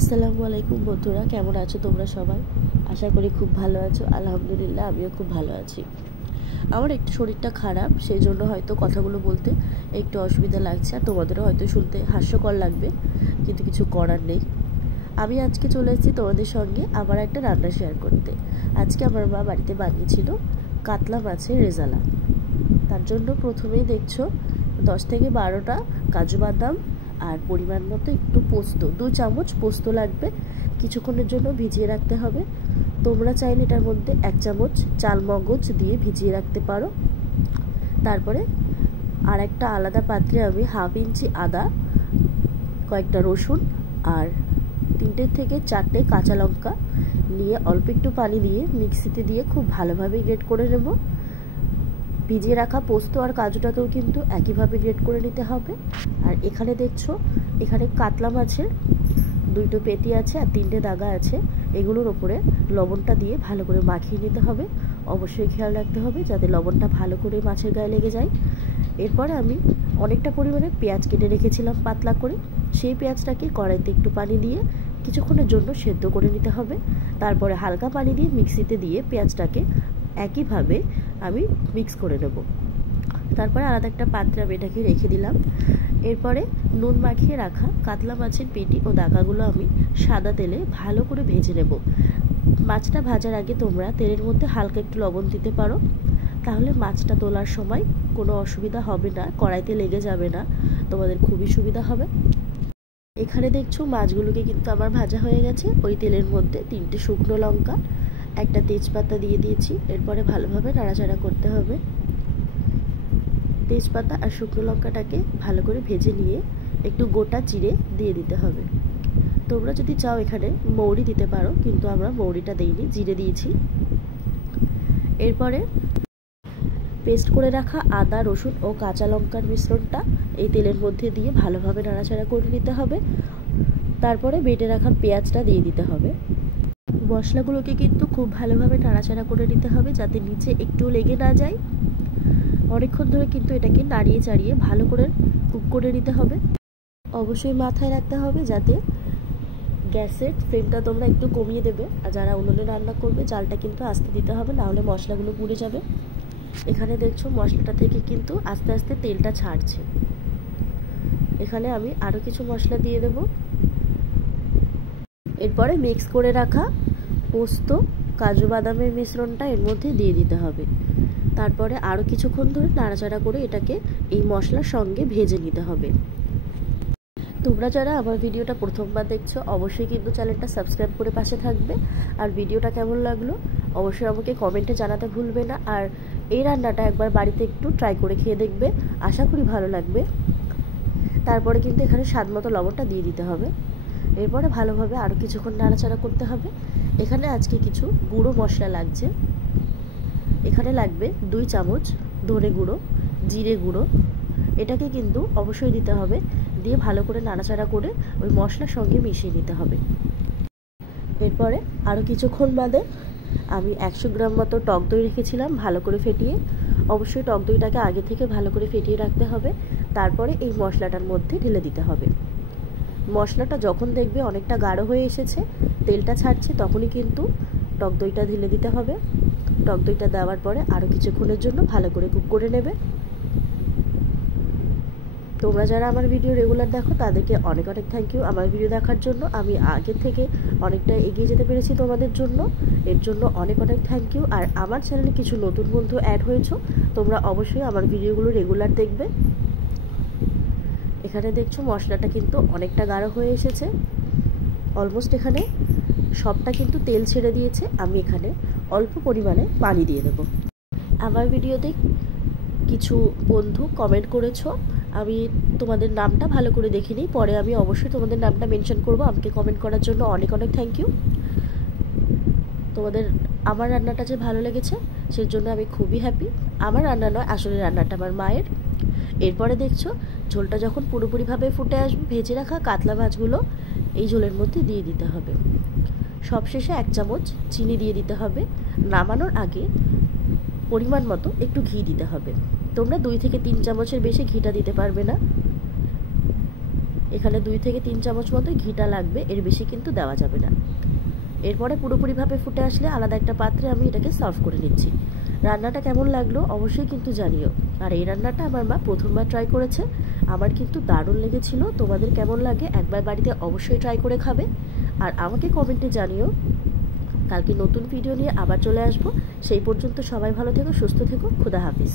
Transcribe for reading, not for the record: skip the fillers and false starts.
আসসালামু আলাইকুম বন্ধুরা, কেমন আছো তোমরা সবাই? আশা করি খুব ভালো আছো। আলহামদুলিল্লাহ, আমিও খুব ভালো আছি। আমার একটু শরীরটা খারাপ, সেই জন্য হয়তো কথাগুলো বলতে একটু অসুবিধা লাগছে, আর তোমাদেরও হয়তো শুনতে হাস্যকর লাগবে, কিন্তু কিছু করার নেই। আমি আজকে চলে এসেছি তোমাদের সঙ্গে আবার একটা রান্না শেয়ার করতে। আজকে আমার মা বাড়িতে বানিয়েছিল কাতলা মাছের রেজালা। তার জন্য প্রথমেই দেখছো 10 থেকে 12টা কাজু বাদাম আর পরিমাণ মতো একটু পোস্ত, 2 চামচ পোস্ত লাগবে, কিছুক্ষণের জন্য ভিজিয়ে রাখতে হবে। তোমরা চাইলে এটার মধ্যে 1 চামচ চাল মগজ দিয়ে ভিজিয়ে রাখতে পারো। তারপরে আর একটা আলাদা পাত্রে আমি 1/2 ইঞ্চি আদা, কয়েকটা রসুন আর 3 থেকে 4টে কাঁচা লঙ্কা নিয়ে অল্প একটু পানি দিয়ে মিক্সিতে দিয়ে খুব ভালোভাবে গ্রেট করে নেব। ভিজিয়ে রাখা পোস্ত আর কাজুটাকেও কিন্তু একইভাবে গ্রেট করে নিতে হবে। আর এখানে দেখছো, এখানে কাতলা মাছের 2টো পেটি আছে আর 3টে দাগা আছে। এগুলোর ওপরে লবণটা দিয়ে ভালো করে মাখিয়ে নিতে হবে। অবশ্যই খেয়াল রাখতে হবে যাতে লবণটা ভালো করে মাছের গায়ে লেগে যায়। এরপরে আমি অনেকটা পরিমাণে পেঁয়াজ কেটে রেখেছিলাম পাতলা করে, সেই পেঁয়াজটাকে কড়াইতে একটু পানি দিয়ে কিছুক্ষণের জন্য সেদ্ধ করে নিতে হবে। তারপরে হালকা পানি দিয়ে মিক্সিতে দিয়ে পেঁয়াজটাকে একইভাবে আমি মিক্স করে নেব। তারপরে আলাদা একটা পাত্রে আমি এটাকে রেখে দিলাম। এরপরে নুন মাখিয়ে রাখা কাতলা মাছের পেটি ও দাগাগুলো আমি সাদা তেলে ভালো করে ভেজে নেব। মাছটা ভাজার আগে তোমরা তেলের মধ্যে হালকা একটু লবণ দিতে পারো, তাহলে মাছটা তোলার সময় কোনো অসুবিধা হবে না, কড়াইতে লেগে যাবে না, তোমাদের খুবই সুবিধা হবে। এখানে দেখছো মাছগুলোকে কিন্তু আমার ভাজা হয়ে গেছে। ওই তেলের মধ্যে 3টে শুকনো লঙ্কা, একটা তেজপাতা দিয়ে দিয়েছি। এরপরে ভালোভাবে নাড়াচাড়া করতে হবে। তেজপাতা আর শুকনো লঙ্কাটাকে ভালো করে ভেজে নিয়ে একটু গোটা জিরে দিয়ে দিতে হবে। তোমরা যদি চাও এখানে মৌরি দিতে পারো, কিন্তু আমরা মৌরিটা দেইনি, জিরে দিয়েছি। এরপরে পেস্ট করে রাখা আদা রসুন ও কাঁচা লঙ্কার মিশ্রণটা এই তেলের মধ্যে দিয়ে ভালোভাবে নাড়াচাড়া করে নিতে হবে। তারপরে বেটে রাখা পেঁয়াজটা দিয়ে দিতে হবে। মশলাগুলোকে কিন্তু খুব ভালোভাবে নাড়াচাড়া করে নিতে হবে যাতে নিচে একটু লেগে না যায়। অনেকক্ষণ ধরে কিন্তু এটাকে নাড়িয়ে চাড়িয়ে ভালো করে কুক করে নিতে হবে। অবশ্যই মাথায় রাখতে হবে যাতে গ্যাসের ফ্লেমটা তোমরা একটু কমিয়ে দেবে, আর যারা উনুনে রান্না করবে জালটা কিন্তু আস্তে দিতে হবে, নাহলে মশলাগুলো পুড়ে যাবে। এখানে দেখছো মশলাটা থেকে কিন্তু আস্তে আস্তে তেলটা ছাড়ছে। এখানে আমি আরও কিছু মশলা দিয়ে দেব। এরপরে মিক্স করে রাখা পোস্ত কাজু বাদামের মিশ্রণটা এর মধ্যে দিয়ে দিতে হবে। তারপরে আরও কিছুক্ষণ ধরে নাড়াচাড়া করে এটাকে এই মশলার সঙ্গে ভেজে নিতে হবে। তোমরা যারা আমার ভিডিওটা প্রথমবার দেখছো অবশ্যই কিন্তু চ্যানেলটা সাবস্ক্রাইব করে পাশে থাকবে। আর ভিডিওটা কেমন লাগলো অবশ্যই আমাকে কমেন্টে জানাতে ভুলবে না। আর এই রান্নাটা একবার বাড়িতে একটু ট্রাই করে খেয়ে দেখবে, আশা করি ভালো লাগবে। তারপরে কিন্তু এখানে স্বাদ মতো লবণটা দিয়ে দিতে হবে। এরপরে ভালোভাবে আরও কিছুক্ষণ নাড়াচাড়া করতে হবে। এখানে আজকে কিছু গুঁড়ো মশলা লাগছে। এখানে লাগবে 2 চামচ ধনে গুঁড়ো, জিরে গুঁড়ো, এটাকে কিন্তু অবশ্যই দিতে হবে। দিয়ে ভালো করে নাড়াচাড়া করে ওই মশলার সঙ্গে মিশিয়ে নিতে হবে। এরপরে আরও কিছুক্ষণ বাদে আমি 100 গ্রাম মতো টক দই রেখেছিলাম ভালো করে ফেটিয়ে। অবশ্যই টক দইটাকে আগে থেকে ভালো করে ফেটিয়ে রাখতে হবে। তারপরে এই মশলাটার মধ্যে ঢেলে দিতে হবে। মশলাটা যখন দেখবে অনেকটা গাঢ় হয়ে এসেছে, তেলটা ছাড়ছে, তখনই কিন্তু টক দইটা ঢেলে দিতে হবে। টক দইটা দেওয়ার পরে আরও কিছুক্ষণের জন্য ভালো করে কুক করে নেবে। তোমরা যারা আমার ভিডিও রেগুলার দেখো তাদেরকে অনেক অনেক থ্যাংক ইউ আমার ভিডিও দেখার জন্য। আমি আগের থেকে অনেকটা এগিয়ে যেতে পেরেছি তোমাদের জন্য, এর জন্য অনেক অনেক থ্যাংক ইউ। আর আমার চ্যানেলে কিছু নতুন বন্ধু অ্যাড হয়েছো, তোমরা অবশ্যই আমার ভিডিওগুলো রেগুলার দেখবে। এখানে দেখছো মশলাটা কিন্তু অনেকটা গাঢ় হয়ে এসেছে, অলমোস্ট এখানে সবটা কিন্তু তেল ছেড়ে দিয়েছে। আমি এখানে অল্প পরিমাণে পানি দিয়ে দেব। আমার ভিডিওতে কিছু বন্ধু কমেন্ট করেছো, আমি তোমাদের নামটা ভালো করে দেখে নিই, পরে আমি অবশ্যই তোমাদের নামটা মেনশন করব। আমাকে কমেন্ট করার জন্য অনেক অনেক থ্যাংক ইউ। তোমাদের আমার রান্নাটা যে ভালো লেগেছে সেই জন্য আমি খুবই হ্যাপি। আমার রান্না নয়, আসলে রান্নাটা আমার মায়ের। এরপরে দেখছো ঝোলটা যখন পুরোপুরিভাবে ফুটে আসবে, ভেজে রাখা কাতলা মাছগুলো এই ঝোলের মধ্যে দিয়ে দিতে হবে। সবশেষে 1 চামচ চিনি দিয়ে দিতে হবে। নামানোর আগে পরিমাণ মতো একটু ঘি দিতে হবে। তোমরা 2 থেকে 3 চামচের বেশি ঘিটা দিতে পারবে না। এখানে 2 থেকে 3 চামচ মতো ঘিটা লাগবে, এর বেশি কিন্তু দেওয়া যাবে না। এরপরে পুরোপুরিভাবে ফুটে আসলে আলাদা একটা পাত্রে আমি এটাকে সার্ভ করে নিচ্ছি। রান্নাটা কেমন লাগলো অবশ্যই কিন্তু জানিও। আর এই রান্নাটা আমার মা প্রথমবার ট্রাই করেছে, আমার কিন্তু দারুণ লেগেছিল। তোমাদের কেমন লাগে একবার বাড়িতে অবশ্যই ট্রাই করে খাবে আর আমাকে কমেন্টে জানিও। কালকে নতুন ভিডিও নিয়ে আবার চলে আসবো। সেই পর্যন্ত সবাই ভালো থেকো, সুস্থ থেকো, খুদা হাফিজ।